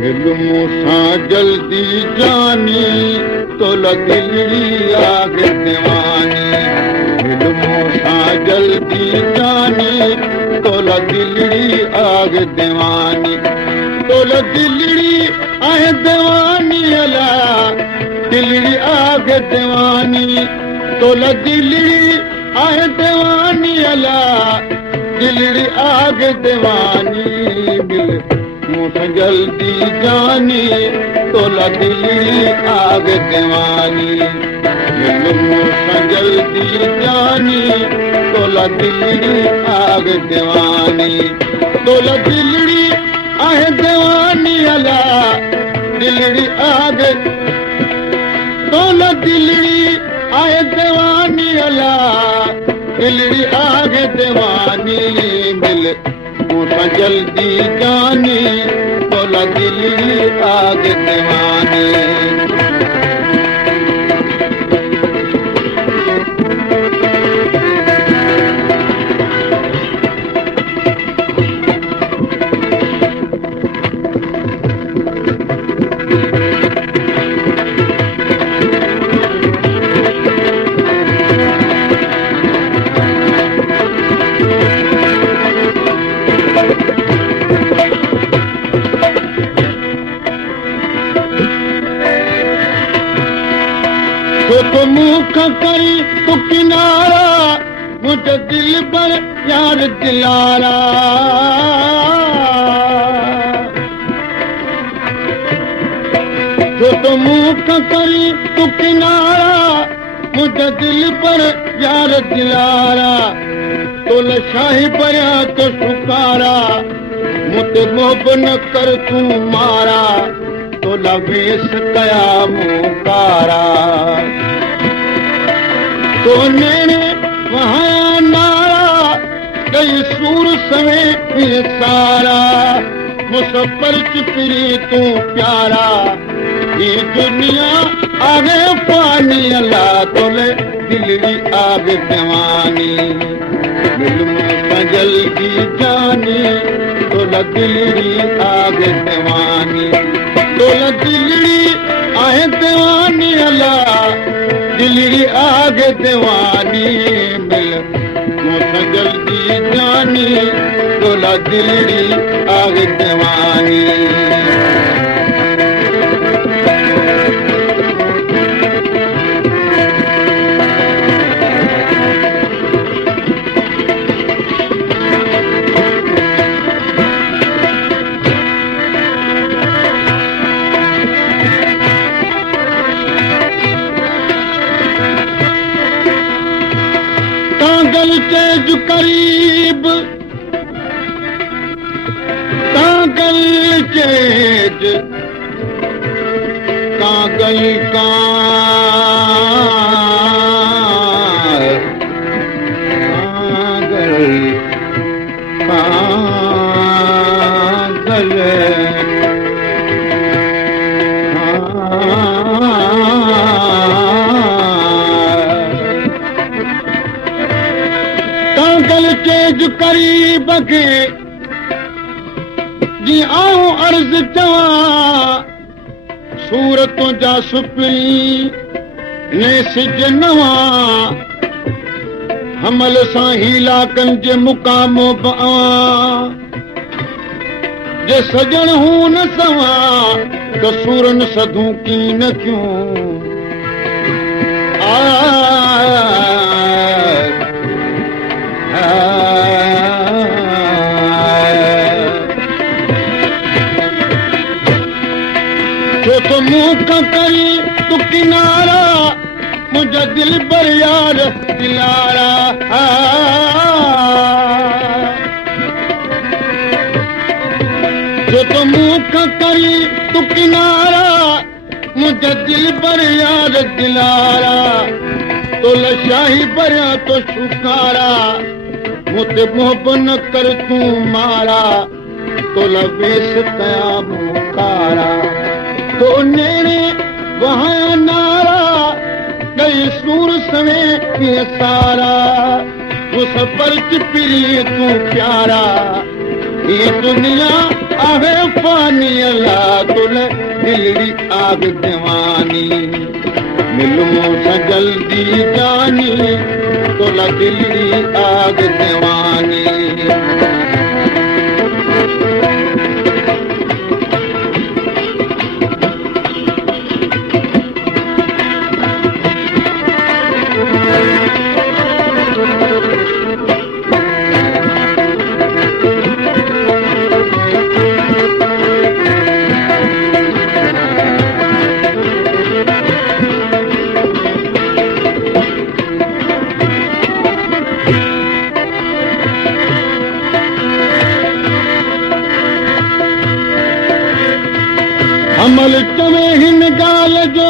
मिल मूंसां जल्दी जानी तोला दिलड़ी आग दीवानी मिल मूंसां जल्दी जानी तोला दिलड़ी आग दीवानी तोला दिलड़ी आहे दीवानी अला दिलड़ी आग दीवानी तोला दिलड़ी आहे दीवानी अला दिलड़ी आग दीवानी मिल मूंसां जल्दी जानी तोला दिलड़ी आग दीवानी मिल मूंसां जल्दी जानी तोला दिलड़ी आग दीवानी तोला दिलड़ी आहे दीवानी अला दिलड़ी आग तोला दिलड़ी आहे दीवानी अला दिलड़ी आग दीवानी मिल मूंसां जल्दी जानी तोला दिलड़ी आग दीवानी तो मुख करी तू किनारा मुझे दिल पर यार दिलारा तो मुख करी तू किनारा मुझे दिल पर यार दिलारा तोल शाही पया तो सुकारा मुझे मोहब न कर तू मारा तोला वेस कया मुकारा तो नेने वहाँ नारा कई सूर सवे सारा मुसफर चिपरी तू प्यारा ये दुनिया आगे पानी अल्लाह तोले दिलड़ी आग दीवानी मिल मूंसां जल्दी जानी तोला दिलड़ी आग दीवानी तोला दिलड़ी आहे दीवानी अल्लाह दिलड़ी आग दीवानी मिल मूंसां जल्दी जानी तोला दिलड़ी आग दीवानी तांगल चेज करीब तांगल चेज कागल कागल कागल कागल चेज करीब के जी आऊं अर्ज चवा सूरतों जा सुपरी ने सिज नवा हमल सां हीला कंजे मुकामो बआ जे सजण हूं न सवा कसूरन सधूं की न क्यों तो मुख करी तू किनारा मुझे दिल पर यार दिलारा तो मुख करी तू किनारा मुझे दिल पर यार दिलारा तो लशाही पर तो शुकारा मुझे मोहब न कर तू मारा तो लवेश कया मुकारा तो नेने वहाँ नारा कई सूर सवे ये सारा उस पर चिपरी तू प्यारा ये दुनिया आहे पानी अला तुल दिलड़ी आग दीवानी मिलूं सा जल्दी जानी तुला दिलड़ी आग दीवानी अमल चवे हिन ॻाल्हि जो